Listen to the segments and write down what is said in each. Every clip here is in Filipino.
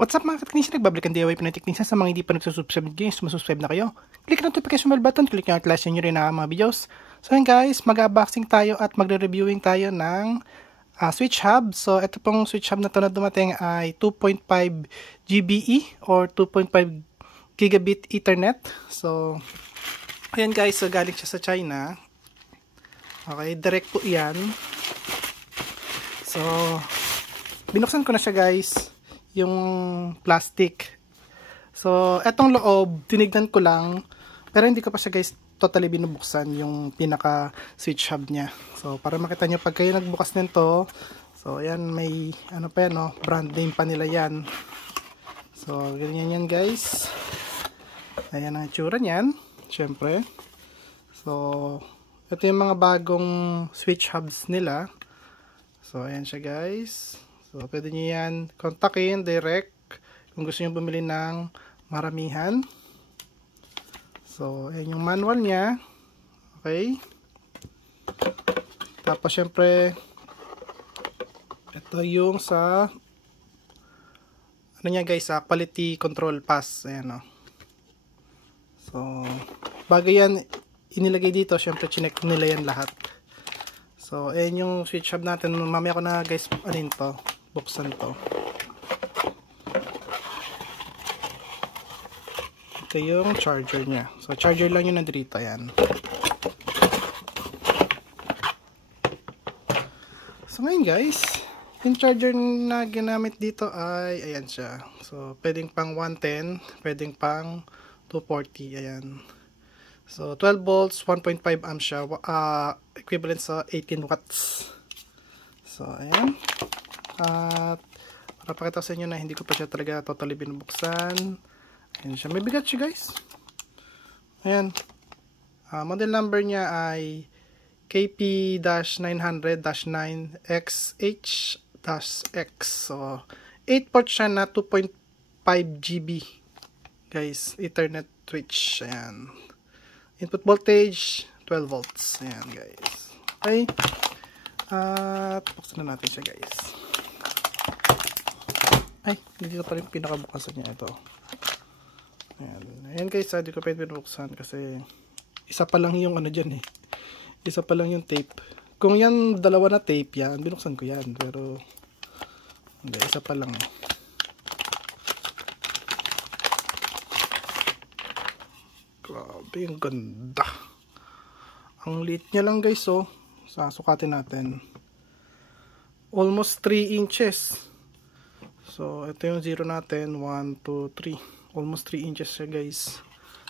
What's up mga ka-technician? Nagbabalikan DIY pa ng technician. Sa mga hindi pa nagsusubscribe guys, masusubscribe na kayo. Click na notification bell button, click nyo at like nyo rin ang mga videos. So yun guys, mag-unboxing tayo at magre-reviewing tayo ng switch hub. So ito pong switch hub na to na dumating ay 2.5 GBE or 2.5 Gigabit Ethernet. So ayan guys, so galing siya sa China. Okay, direct po yan. So binuksan ko na siya guys, yung plastic. So, etong loob, tinignan ko lang, pero hindi ko pa siya guys totally binubuksan yung pinaka switch hub niya. So, para makita nyo pag kayo nagbukas nito, so, ayan, may, ano pa yan, no? Brand name pa nila yan. So, ganyan yan guys. Ayan ang itsura niyan, syempre. So, ito yung mga bagong switch hubs nila. So, ayan siya guys. So, pwede nyo yan kontakin direct kung gusto nyo bumili ng maramihan. So, ayan yung manual niya. Okay. Tapos, syempre, ito yung sa ano niya guys, quality control pass. Ayan o. So, bago yan inilagay dito, syempre, chinek nila yan lahat. So, ayan yung switch hub natin. Mamaya ko na guys, anin to. Buksan to. Ito yung charger niya. So, charger lang yun nandito. Ayan. So, ngayon guys, yung charger na ginamit dito ay, ayan siya. So, pwedeng pang 110, pwedeng pang 240. Ayan. So, 12 volts, 1.5 amps siya. Equivalent sa 18 watts. So, ayan. At para pakita sa inyo na hindi ko pa siya talaga totally binubuksan. Ayan siya. May bigat siya guys. Ayan. Model number niya ay KP-900-9XH-X. So, 8 port siya na 2.5 GB. Guys, Ethernet switch. Ayan. Input voltage, 12 volts. Ayan guys. Okay. At buksan na natin siya guys. Ay, hindi ko pa rin pinakabukasan niya ito. Ayan. Ayan guys, hindi ko pa rin pinabuksan kasi isa pa lang yung ano dyan eh. Isa pa lang yung tape. Kung yan dalawa na tape yan, binuksan ko yan. Pero hindi, isa pa lang. Grabe, yung ganda. Ang liit niya lang guys, oh. Sasukatin natin. Almost 3 inches. So, ito yung 0 natin. 1, 2, 3. Almost 3 inches siya guys.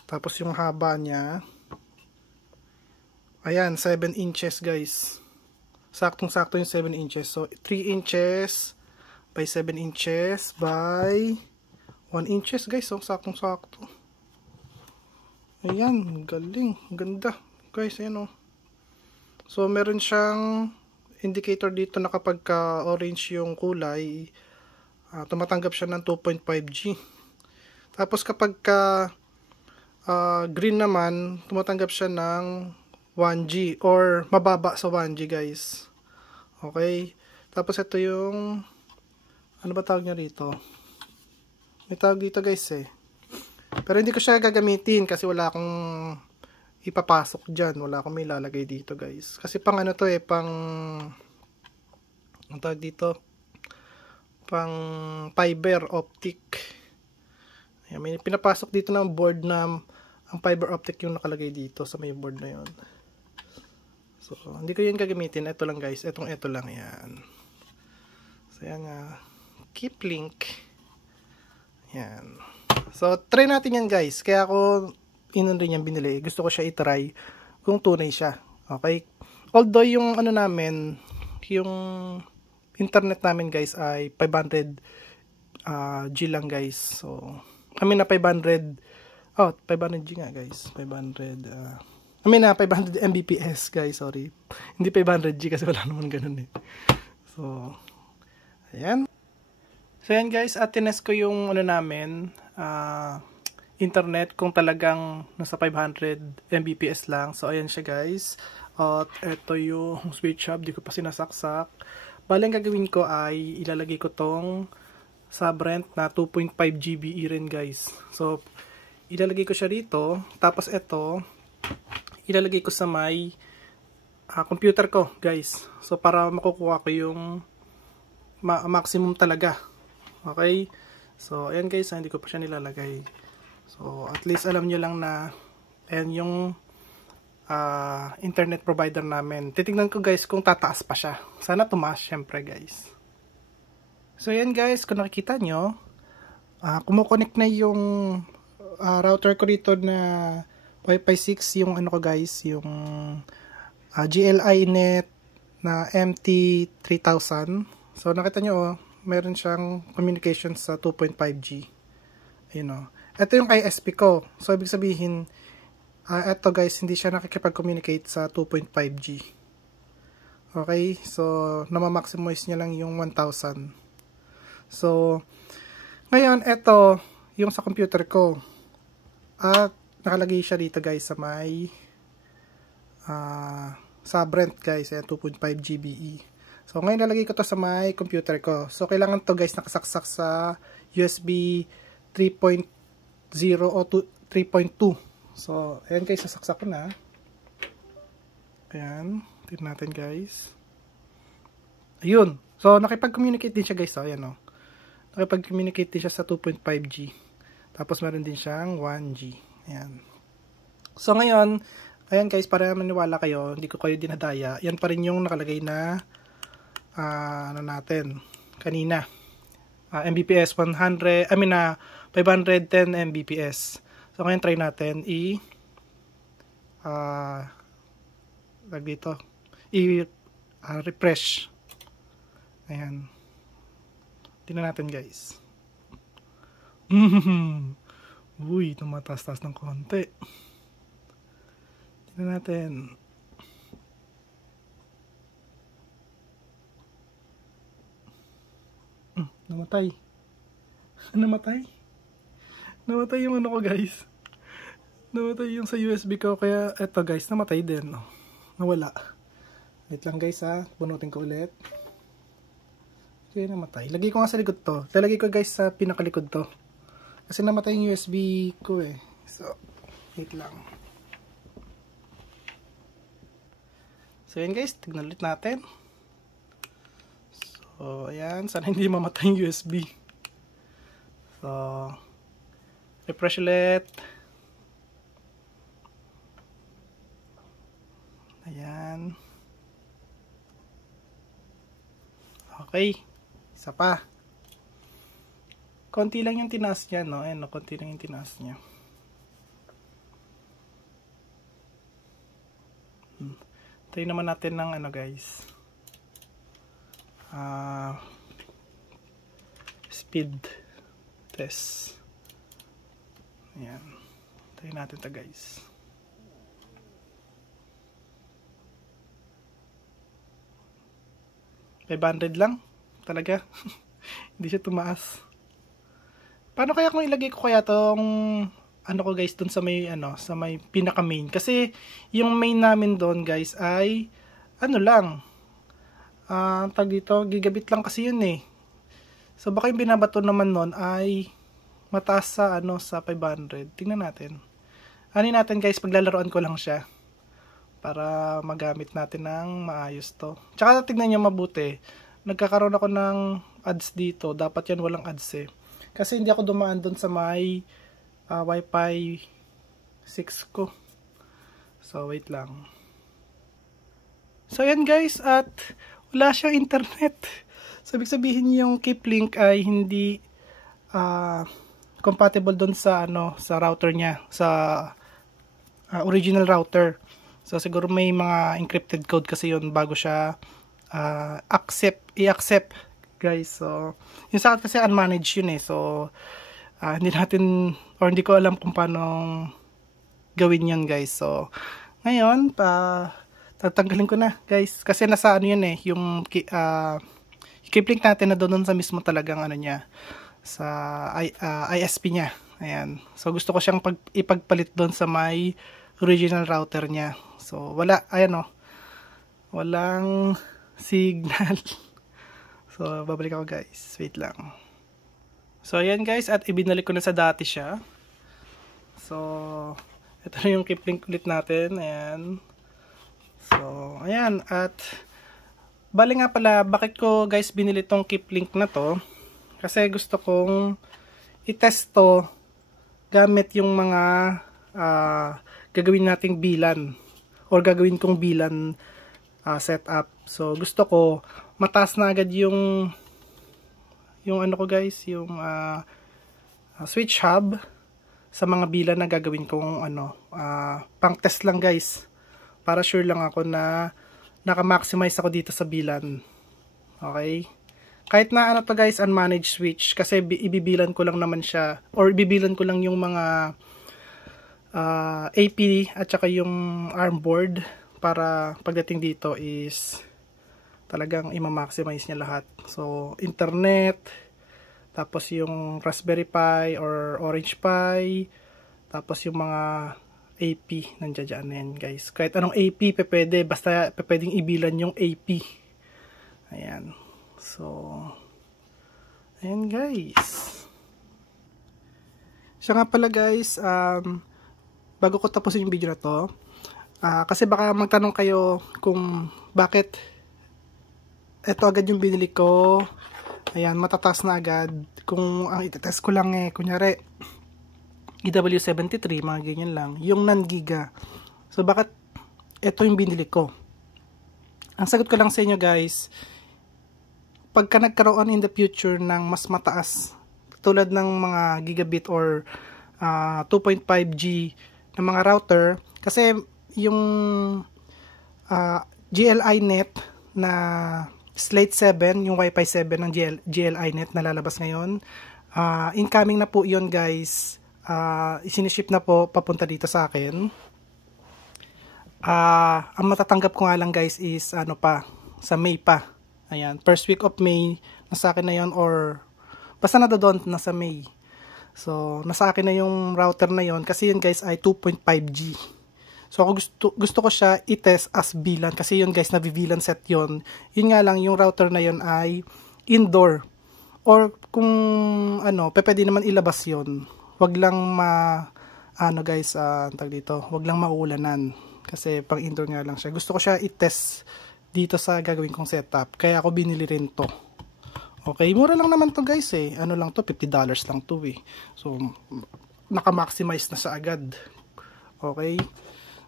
Tapos yung haba niya, ayan, 7 inches guys. Saktong-sakto yung 7 inches. So, 3 inches by 7 inches by 1 inches guys. So, saktong-sakto. Ayan, galing. Ganda. Guys, ayan o. So, meron siyang indicator dito na kapag orange yung kulay, tumatanggap siya ng 2.5G. Tapos kapag green naman, tumatanggap siya ng 1G or mababa sa 1G guys. Okay. Tapos ito yung, ano ba tawag niya rito? May tawag dito guys eh. Pero hindi ko siya gagamitin kasi wala akong ipapasok dyan. Wala akong may lalagay dito guys. Kasi pang ano to eh, pang ang tawag dito, pang fiber optic. Ayan, may pinapasok dito ng board na ang fiber optic yung nakalagay dito sa may board na yun. So, hindi ko yun gagamitin. Ito lang guys. Ito lang yan. So, yan keep link. Yan. So, try natin yan guys. Kaya ako inon rin yan binili. Gusto ko siya itry kung tunay siya. Okay? Although yung ano namin, yung internet namin guys ay 500 G lang guys. So, kami na 500 G nga guys. 500 Mbps guys, sorry. Hindi 500 G kasi wala naman ganun eh. So, ayan. So, ayan guys, at tinest ko yung ano namin, internet kung talagang nasa 500 Mbps lang. So, ayan siya guys. At ito yung switch hub, di ko pa sinasaksak. Bale, ang gagawin ko ay ilalagay ko tong sa Brent na 2.5 GBE rin guys. So, ilalagay ko siya rito. Tapos ito, ilalagay ko sa may computer ko guys. So, para makukuha ko yung maximum talaga. Okay? So, ayan guys, hindi ko pa siya nilalagay. So, at least alam nyo lang na ayan yung internet provider namin. Titignan ko guys kung tataas pa siya. Sana tumaas syempre guys. So yan guys, kung nakikita nyo, kumukonect na yung router ko rito na Wi-Fi 6, yung ano ko guys, yung GLI net na MT3000. So nakita nyo, meron siyang communication sa 2.5G. Ayun o. Ito yung ISP ko. So ibig sabihin, ito guys, hindi siya nakikipag-communicate sa 2.5G. Okay, so namamaximize niya lang yung 1000. So, ngayon, ito, yung sa computer ko. At, nakalagay siya dito guys sa may, sa Brent guys, 2.5 GBE. So, ngayon nalagay ko to sa may computer ko. So, kailangan to guys nakasaksak sa USB 3.0 o 3.2. So, ayan guys, sasaksak ko na. Ayan, tignan natin guys. Ayun. So, nakipag-communicate din siya guys. So, ayan o. Nakipag-communicate din siya sa 2.5G. Tapos meron din siyang 1G. Ayan. So ngayon, ayan guys, para maniwala kayo, hindi ko kayo dinadaya. Yan pa rin yung nakalagay na ano natin kanina. Mbps 510 Mbps. So ngayon try natin refresh. Ayan. Tingnan natin guys. Uy, tumataas-taas ng konti. Tingnan natin. Namatay. Namatay? Namatay yung ano ko guys. Namatay yung sa USB ko. Kaya eto guys, namatay din. Nawala. Wait lang guys ha. Bunutin ko ulit. Kaya namatay. Lagay ko nga sa likod to. Lalagay ko guys sa pinakalikod to. Kasi namatay yung USB ko eh. So, wait lang. So, yan guys. Tignan ulit natin. So, ayan. Sana hindi mamatay yung USB. So, refresh ulit. Ayan. Okay. Isa pa. Konti lang yung tinaas niya, no? Ayan, no? Konti lang yung tinaas niya. Try naman natin ng ano, guys. Speed test. Ayan. Try natin to guys. $500 lang. Talaga. Hindi siya tumaas. Paano kaya kung ilagay ko kaya tong ano ko guys dun sa may ano, sa may pinaka main, kasi yung main namin doon guys ay ano lang, tag dito, gigabit lang kasi yun eh. So baka yung binabato naman nun ay mataas sa ano, sa 500. Tingnan natin. Anin natin guys, paglalaroan ko lang siya para magamit natin ng maayos to. Tsaka tignan nyo mabuti, nagkakaroon ako ng ads dito. Dapat yan walang ads eh. Kasi hindi ako dumaan doon sa may Wi-Fi 6 ko. So wait lang. So yan guys, at wala siyang internet. So ibig sabihin yung keep link ay hindi compatible doon sa ano, sa router niya, sa original router. So siguro may mga encrypted code kasi yun bago siya i-accept guys. So yung sa akin kasi unmanaged yun eh. So hindi natin, or hindi ko alam kung paano gawin yun guys. So ngayon tatanggalin ko na guys, kasi nasa ano yun eh, yung keep link natin na doon sa mismo talagang ano niya, sa ISP niya. Ayan. So gusto ko siyang ipagpalit doon sa may original router niya. So wala, ayan o, walang signal. So babalik ako guys, wait lang. So ayan guys, at ibinalik ko na sa dati siya. So ito na yung Kipling ulit natin. Ayan. So ayan, at bali nga pala, bakit ko guys binili tong Kipling na to? Kasi gusto kong i-test to gamit yung mga gagawin nating bilan or gagawin kong bilan setup. So gusto ko mataas na agad yung ano ko guys, yung switch hub sa mga bilan na gagawin kong pang test lang guys, para sure lang ako na naka-maximize ako dito sa bilan. Okay, kahit na to guys, unmanaged switch, kasi ibibilan ko lang naman siya, or ibibilan ko lang yung mga AP at saka yung ARM board, para pagdating dito is talagang ima-maximize niya lahat. So internet, tapos yung Raspberry Pi or Orange Pi, tapos yung mga AP nandiyan dyan na yan guys. Kahit anong AP pwede, basta pwedeng ibilan yung AP. Ayan. So ayan guys. Siya nga pala guys, bago ko tapusin yung video na to, kasi baka magtanong kayo kung bakit ito agad yung binili ko. Ayan, matataas na agad. Kung ang itetest ko lang kunyari EW73, mga ganyan lang, yung non-giga. So bakit ito yung binili ko? Ang sagot ko lang sa inyo guys, pagka nagkaroon in the future ng mas mataas, tulad ng mga gigabit or 2.5G na mga router, kasi yung GLI net na Slate 7, yung Wi-Fi 7 ng GLI net na lalabas ngayon, incoming na po yun guys. Isiniship na po papunta dito sa akin. Ang matatanggap ko nga lang guys is sa May pa. Ayan, first week of May nasa akin na yun, or basta na doon nasa May. So nasa akin na yung router na yon, kasi yun guys ay 2.5G. So ako gusto ko siya i-test as VLAN, kasi yun guys, na VLAN set yun. Yun nga lang, yung router na yun ay indoor, or kung pwede naman ilabas yun. Wag lang guys, tag dito, wag lang maulanan, kasi pang indoor nga lang siya. Gusto ko siya i-test dito sa gagawin kong setup, kaya ako binili rin to. Okay, mura lang naman to guys ano lang to, $50 lang to So naka-maximize na siya agad. Okay,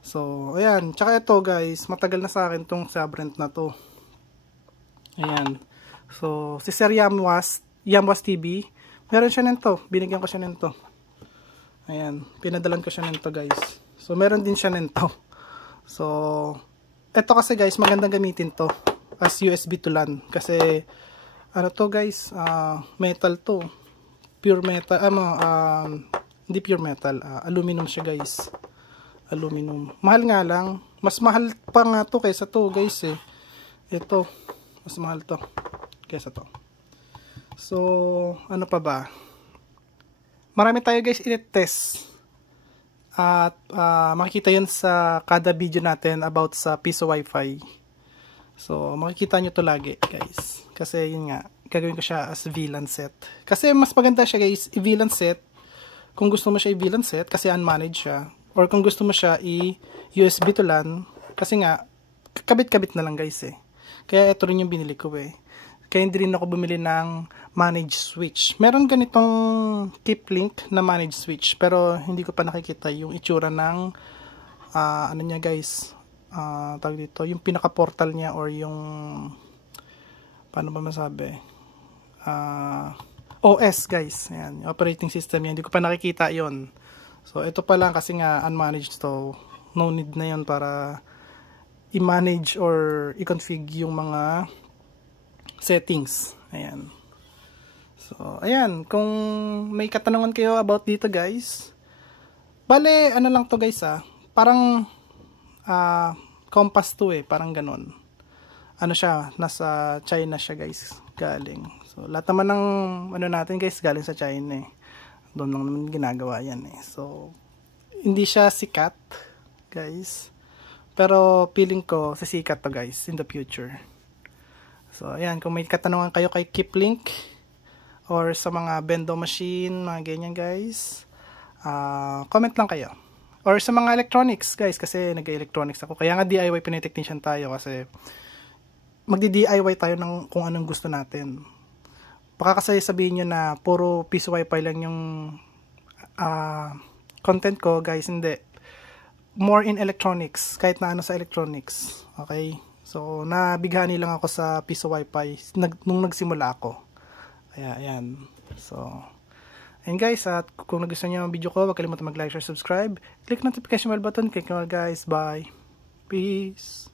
so ayan, tsaka ito guys, matagal na sa akin tong Sabrent na to. Ayan, so si Sir Yamwas TV, meron siya nito, binigyan ko siya nito. Ayan, pinadalan ko siya nito guys. So meron din siya nito. So eto kasi guys, magandang gamitin to as USB to LAN, kasi to guys, metal to, pure metal, hindi pure metal, aluminum siya guys, aluminum. Mahal nga lang, mas mahal pa nga to kaysa to guys ito, mas mahal to kaysa to. So ano pa ba, marami tayo guys i-test, at makikita yun sa kada video natin about sa Piso Wi-Fi. So makikita nyo to lagi guys, kasi yun nga, gagawin ko siya as VLAN set, kasi mas maganda siya guys i-VLAN set, kung gusto mo siya i-VLAN set kasi unmanaged siya, or kung gusto mo siya i-USB to LAN, kasi nga kabit-kabit na lang guys kaya ito rin yung binili ko kaya hindi rin ako bumili ng managed switch. Meron ganitong Kipling na managed switch, pero hindi ko pa nakikita yung itsura ng ano niya guys, tawag dito, yung pinaka portal niya, or yung paano ba masabi, OS guys. Ayan, yung operating system niya, hindi ko pa nakikita yon. So ito pa lang, kasi nga unmanaged to, no need na yon para i-manage or i-configure yung mga settings. Ayan. So ayan, kung may katanungan kayo about dito guys, bale ano lang to guys, parang Compass to parang ganon. Ano siya, nasa China siya guys, galing. So lahat naman ng ano natin guys, galing sa China doon lang naman ginagawa yan So hindi siya sikat guys, pero feeling ko sisikat to guys in the future. So ayan, kung may katanungan kayo kay Kipling or sa mga bendo machine, mga ganyan guys, comment lang kayo. Or sa mga electronics guys, kasi nag-electronics ako. Kaya nga DIY Pinoy Technician tayo kasi magdi-DIY tayo ng kung anong gusto natin. Baka kasi sabihin nyo na puro piso wifi lang yung content ko guys, hindi. More in electronics, kahit na ano sa electronics. Okay? So, nabighani lang ako sa piso wifi nung nagsimula ako. Kaya, ayan. So, and guys, at kung nagustuhan niyo ang video ko, huwag kalimutan mag-like, share, subscribe. Click notification bell button. Click nyo guys. Bye. Peace.